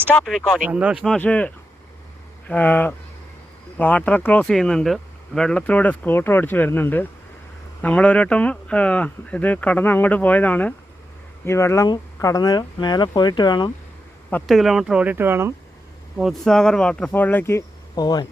Stop recording Santhosh മാഷ് water cross ചെയ്യുന്നുണ്ട്. വെള്ളത്തിലൂടെ സ്കൂട്ടർ ഓടിച്ച് വരുന്നുണ്ട്. നമ്മളൊരു വട്ടം ഇത് കടന്ന് അങ്ങോട്ട് പോയതാണ്. ഈ വെള്ളം കടന്ന് മേലെ പോയിട്ട് വേണം. പത്ത് കിലോമീറ്റർ ഓടിയിട്ട് വേണം. ഉത്സാഗർ വാട്ടർഫോളിലേക്ക് പോകാൻ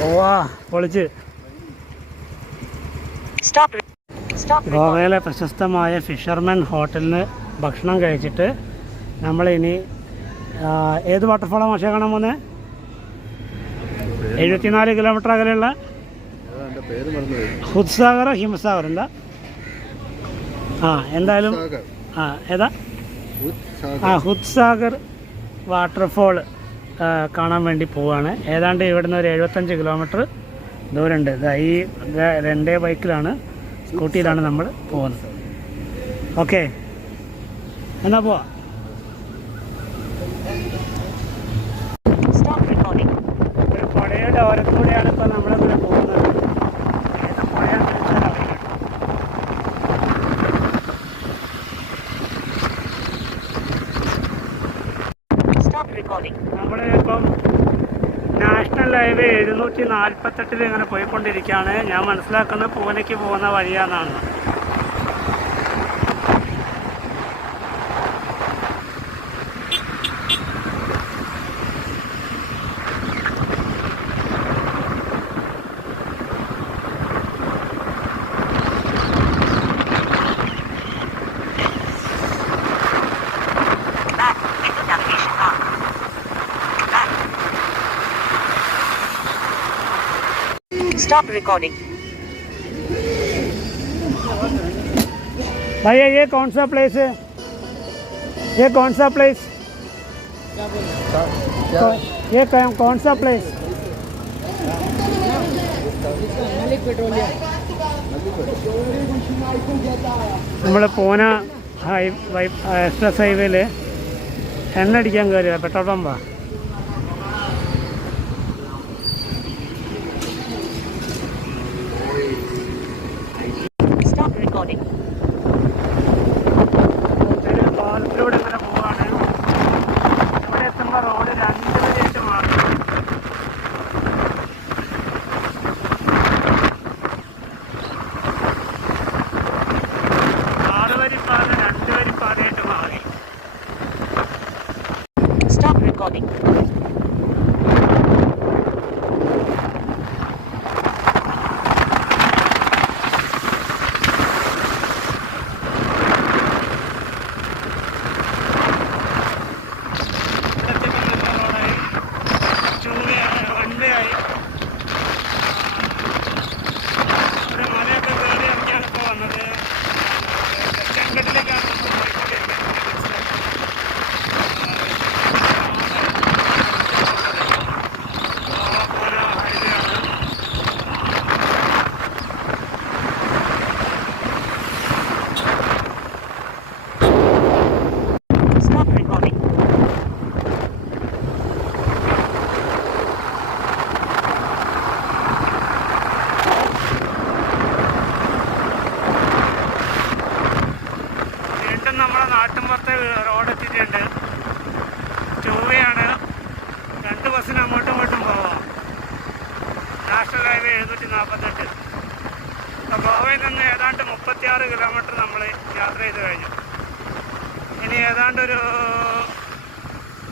പോവാ പൊളിച്ച്. ഗോവയിലെ പ്രശസ്തമായ ഫിഷർമാൻ ഹോട്ടലിൽ നിന്ന് ഭക്ഷണം കഴിച്ചിട്ട് നമ്മളിനി ഇനി ഏത് വാട്ടർഫോളാണ് മാഷെ കാണാൻ പോകുന്നത് എഴുപത്തിനാല് കിലോമീറ്റർ അകലെയുള്ള ഹുദ്സാഗർ ഹിമസാഗർ എന്താ? ആ എന്തായാലും ആ ഏതാ? ആ ഹുദ്സാഗർ വാട്ടർഫോൾ കാണാൻ വേണ്ടി പോവാണ്. ഏതാണ്ട് ഇവിടുന്ന് ഒരു എഴുപത്തഞ്ച് കിലോമീറ്റർ ദൂരമുണ്ട്. ഇതാ ഈ രണ്ടേ ബൈക്കിലാണ് സ്കൂട്ടിയിലാണ് നമ്മൾ പോകുന്നത്. ഓക്കെ. എന്നാ പോവാ. നമ്മളിപ്പം recording. ഒരു പുഴയുടെ ഓരത്തൂടെയാണ് ഇപ്പോൾ നമ്മളിങ്ങനെ പോകുന്നത്. ഏത് നാഷണൽ ഹൈവേ എഴുന്നൂറ്റി നാൽപ്പത്തെട്ടിൽ ഇങ്ങനെ പോയിക്കൊണ്ടിരിക്കുകയാണ്. ഞാൻ മനസ്സിലാക്കുന്നത് പൂനെക്ക് പോകുന്ന വഴിയാണെന്നാണ്. Stop recording. भैया ये कौन सा प्लेस है ये कौन सा प्लेस ये कौन कौन सा प्लेस നമ്മൾ പൂന ഹൈ വൈ എക്സ്പ്രസ് ഹൈവേയിൽ എണ്ണ അടിക്കാൻ കയറിയതാ പെട്രോൾ പമ്പാ morning. ഏതാണ്ട് ഒരു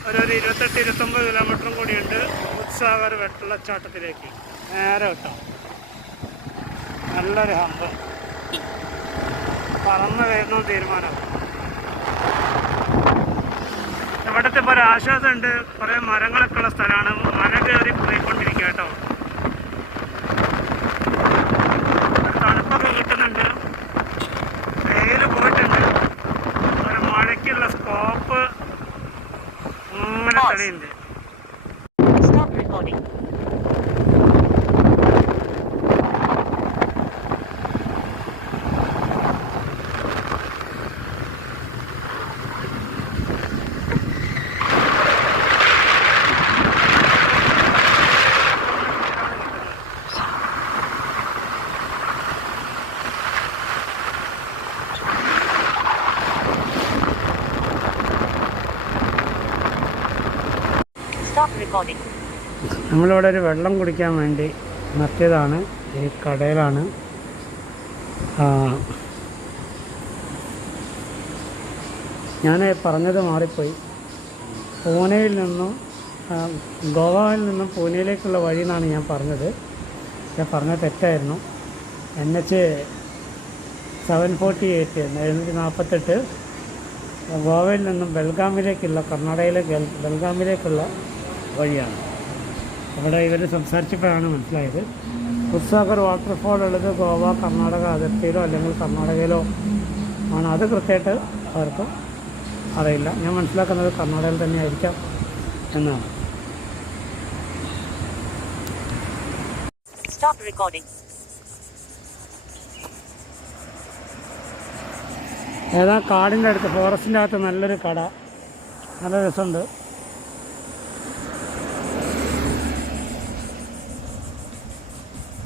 ഒരു ഇരുപത്തെട്ട് ഇരുപത്തൊമ്പത് കിലോമീറ്ററും കൂടിയുണ്ട് ഉത്സാഗർ വെള്ളച്ചാട്ടത്തിലേക്ക്. നേരെ കിട്ടാം നല്ലൊരു ഹമ്പ്. പറന്ന് വരുന്നു തീരുമാനം. ഇവിടുത്തെ ഇപ്പോൾ ഒരു ആശ്വാസമുണ്ട്. കുറേ മരങ്ങളൊക്കെ ഉള്ള സ്ഥലമാണ്. മല കയറി പോയിക്കൊണ്ടിരിക്കുക കേട്ടോ. Inde. നമ്മളിവിടെ ഒരു വെള്ളം കുടിക്കാൻ വേണ്ടി നിർത്തിയതാണ് ഈ കടയിലാണ്. ഞാൻ പറഞ്ഞത് മാറിപ്പോയി. പൂനെയിൽ നിന്നും ഗോവയിൽ നിന്നും പൂനെയിലേക്കുള്ള വഴി എന്നാണ് ഞാൻ പറഞ്ഞത്. ഞാൻ പറഞ്ഞത് തെറ്റായിരുന്നു. N H seven forty eight എഴുന്നൂറ്റി നാൽപ്പത്തെട്ട് ഗോവയിൽ നിന്നും ബെൽഗാമിലേക്കുള്ള കർണാടകയിലെ ബെൽഗാമിലേക്കുള്ള വഴിയാണ്. അവിടെ ഇവർ സംസാരിച്ചപ്പോഴാണ് മനസ്സിലായത്. ഉത്സാഗർ വാട്ടർഫോൾ ഉള്ളത് ഗോവ കർണാടക അതിർത്തിയിലോ അല്ലെങ്കിൽ കർണാടകയിലോ ആണ്. അത് കൃത്യമായിട്ട് അവർക്ക് അറിയില്ല. ഞാൻ മനസ്സിലാക്കുന്നത് കർണാടകയിൽ തന്നെ ആയിരിക്കാം എന്നാണ്. സ്റ്റോപ്പ് റെക്കോർഡിംഗ് ഏതാ കാടിന്റെ അടുത്ത് ഫോറസ്റ്റിന്റെ അകത്ത് നല്ലൊരു കട. നല്ല രസമുണ്ട്.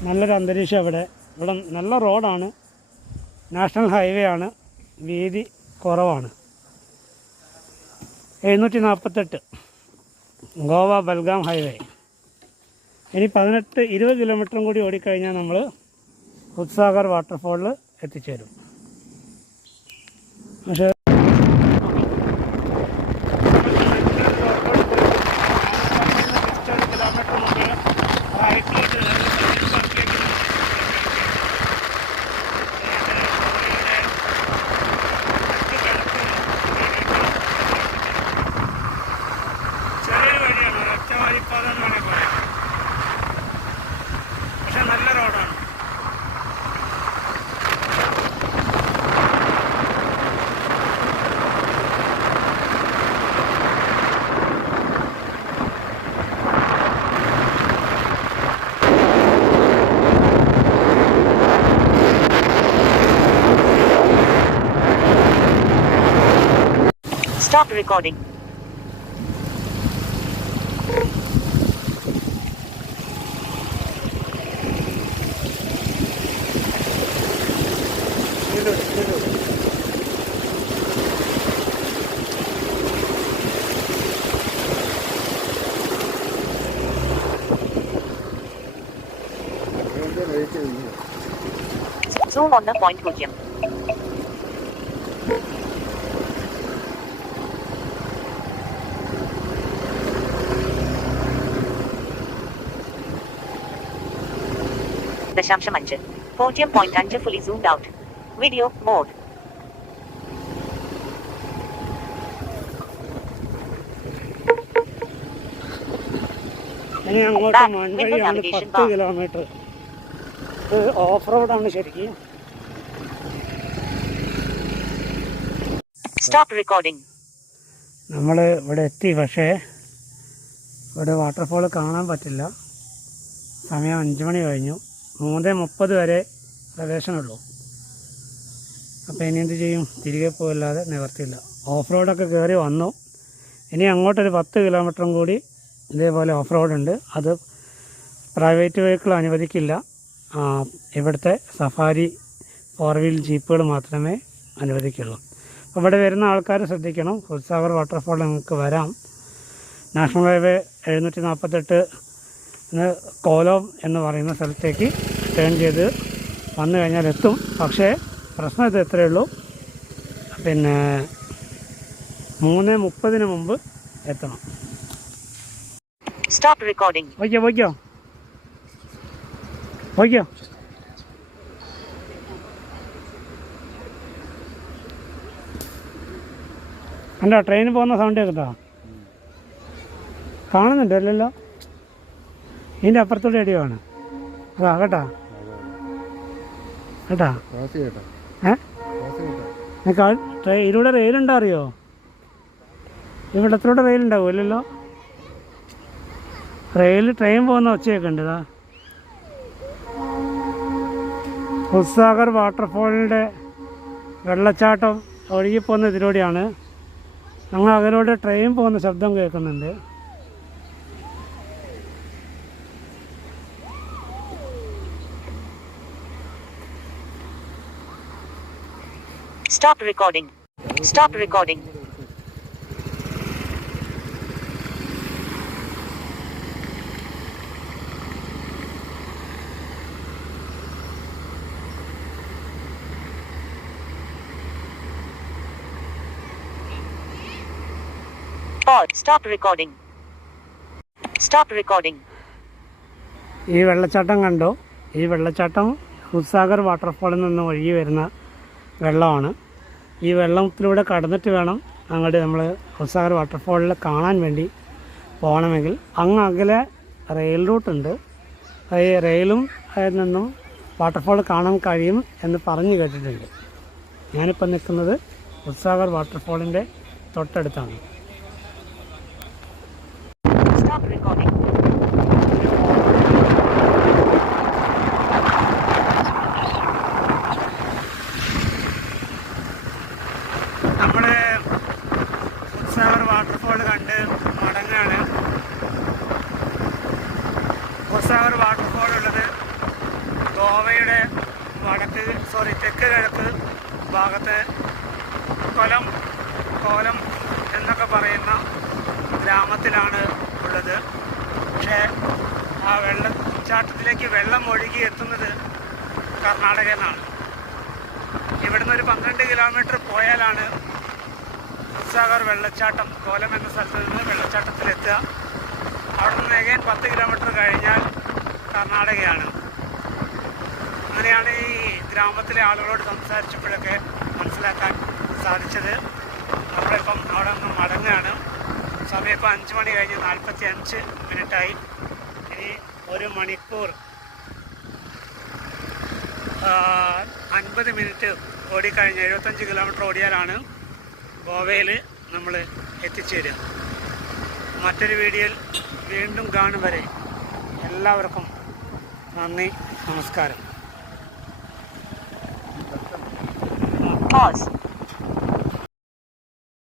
നല്ലൊരു അന്തരീക്ഷം ഇവിടെ ഇവിടെ നല്ല റോഡാണ്. നാഷണൽ ഹൈവേ ആണ്. വീതി കുറവാണ്. എഴുന്നൂറ്റി നാൽപ്പത്തെട്ട് ഗോവ ബൽഗാം ഹൈവേ. ഇനി പതിനെട്ട് ഇരുപത് കിലോമീറ്ററും കൂടി ഓടിക്കഴിഞ്ഞാൽ നമ്മൾ ഉത്സാഗർ വാട്ടർഫോളിൽ എത്തിച്ചേരും. പക്ഷേ Stop recording. Zoom on the point, William. ദശാംശം അഞ്ച് പൂജ്യം പോയിന്റ് അഞ്ച് fully zoomed out video mode ഇനി അങ്ങോട്ട് Back, മൺവഴിയാണ് പത്ത് കിലോമീറ്റർ ഇത് ഓഫ് റോഡാണ് ശരിക്കും. സ്റ്റോപ്പ് റെക്കോർഡിംഗ് നമ്മൾ ഇവിടെ എത്തി പക്ഷേ ഇവിടെ വാട്ടർഫോൾ കാണാൻ പറ്റില്ല. സമയം അഞ്ച് മണി കഴിഞ്ഞു. മൂന്ന് മുപ്പത് വരെ പ്രവേശനമുള്ളൂ. അപ്പോൾ ഇനി എന്ത് ചെയ്യും? തിരികെ പോകല്ലാതെ നിവർത്തിയില്ല. ഓഫ് റോഡൊക്കെ കയറി വന്നു. ഇനി അങ്ങോട്ടൊരു പത്ത് കിലോമീറ്ററും കൂടി ഇതേപോലെ ഓഫ് റോഡുണ്ട് അത് പ്രൈവറ്റ് വെഹിക്കിൾ അനുവദിക്കില്ല. ഇവിടുത്തെ സഫാരി ഫോർ വീൽ ജീപ്പുകൾ മാത്രമേ അനുവദിക്കുള്ളൂ. അപ്പോൾ ഇവിടെ വരുന്ന ആൾക്കാർ ശ്രദ്ധിക്കണം. ഫുഡ്സാഗർ വാട്ടർഫോൾ നിങ്ങൾക്ക് വരാം. നാഷണൽ ഹൈവേ എഴുന്നൂറ്റി നാൽപ്പത്തെട്ട് കോലോം എന്ന് പറയുന്ന സ്ഥലത്തേക്ക് ടേൺ ചെയ്ത് വന്നു കഴിഞ്ഞാൽ എത്തും. പക്ഷേ പ്രശ്നം ഇത് എത്രയേ ഉള്ളൂ. പിന്നെ മൂന്ന് മുപ്പതിന് മുമ്പ് എത്തണം. സ്റ്റോപ്പ് റെക്കോർഡിംഗ് ഓക്കെ ഓയ്ക്കോ ഓയ്ക്കോ കണ്ടോ ട്രെയിൻ പോകുന്ന സൗണ്ട് കേട്ടോ കാണുന്നുണ്ടോ അല്ലല്ലോ ഇതിന്റെ അപ്പുറത്തൂടെ എടിയാണ് അതാ കേട്ടാ. കേട്ടാ. ഏ? ഇതിലൂടെ റെയിലുണ്ടോ അറിയോ? ഈ വെള്ളത്തിലൂടെ റെയിലുണ്ടാവും ഇല്ലല്ലോ റെയിൽ ട്രെയിൻ പോകുന്ന ഒച്ചയൊക്കെ ഉണ്ട് ഇതാ ഉത്സാഗർ വാട്ടർഫോളിന്റെ വെള്ളച്ചാട്ടം ഒഴുകിപ്പോകുന്ന ഇതിലൂടെയാണ്. ഞങ്ങൾ അതിലൂടെ ട്രെയിൻ പോകുന്ന ശബ്ദം കേൾക്കുന്നുണ്ട്. Stop recording. Stop recording. Stop recording. Stop recording. ഈ വെള്ളച്ചാട്ടം കണ്ടോ ഈ വെള്ളച്ചാട്ടം ഹുസാഗർ വാട്ടർഫാളിൽ നിന്ന് ഒഴുകി വരുന്ന വെള്ളമാണ് ഈ വെള്ളത്തിലൂടെ കടന്നിട്ട് വേണം അങ്ങോട്ട് നമ്മൾ ഹുസാഗർ വാട്ടർഫാളിൽ കാണാൻ വേണ്ടി പോകണമെങ്കിൽ. അങ്ങ് അകലെ റെയിൽ റൂട്ടുണ്ട് ഈ റെയിലും അതിൽ നിന്നും വാട്ടർഫാൾ കാണാൻ കഴിയും എന്ന് പറഞ്ഞു കേട്ടിട്ടുണ്ട്. ഞാനിപ്പോൾ നിൽക്കുന്നത് ഹുസാഗർ വാട്ടർഫാളിന്റെ തൊട്ടടുത്താണ് Stop recording. നമ്മൾ ഉത്സാഹർ വാട്ടർഫോൾ കണ്ട് മടങ്ങാണ് ഉത്സാഹർ വാട്ടർഫോൾ ഉള്ളത്. ഗോവയുടെ വടക്ക് സോറി തെക്ക് കിഴക്ക് ഭാഗത്ത് കൊലം കോലം എന്നൊക്കെ പറയുന്ന ഗ്രാമത്തിലാണ് ഉള്ളത്. പക്ഷേ ആ വെള്ളച്ചാട്ടത്തിലേക്ക് വെള്ളം ഒഴുകി എത്തുന്നത് കർണാടകയിൽ നിന്നാണ്. ഇവിടുന്ന് ഒരു പന്ത്രണ്ട് കിലോമീറ്റർ പോയാലാണ് ഗോസാഗർ വെള്ളച്ചാട്ടം കോലം എന്ന സ്ഥലത്ത് നിന്ന് വെള്ളച്ചാട്ടത്തിലെത്തുക. അവിടെ നിന്ന് ഏകൻ പത്ത് കിലോമീറ്റർ കഴിഞ്ഞാൽ കർണാടകയാണ്. അങ്ങനെയാണ് ഈ ഗ്രാമത്തിലെ ആളുകളോട് സംസാരിച്ചപ്പോഴൊക്കെ മനസ്സിലാക്കാൻ സാധിച്ചത്. നമ്മളിപ്പം അവിടെ നിന്ന് മടങ്ങുകയാണ് സമയം ഇപ്പോൾ അഞ്ച് മണി കഴിഞ്ഞ് നാൽപ്പത്തി അഞ്ച് മിനിറ്റായി. ഇനി ഒരു മണിക്കൂർ അൻപത് മിനിറ്റ് ഓടിക്കഴിഞ്ഞ് എഴുപത്തഞ്ച് കിലോമീറ്റർ ഓടിയാലാണ് ഗോവയിൽ നമ്മൾ എത്തിച്ചേരുക. മറ്റൊരു വീഡിയോയിൽ വീണ്ടും കാണും വരെ എല്ലാവർക്കും നന്ദി നമസ്കാരം.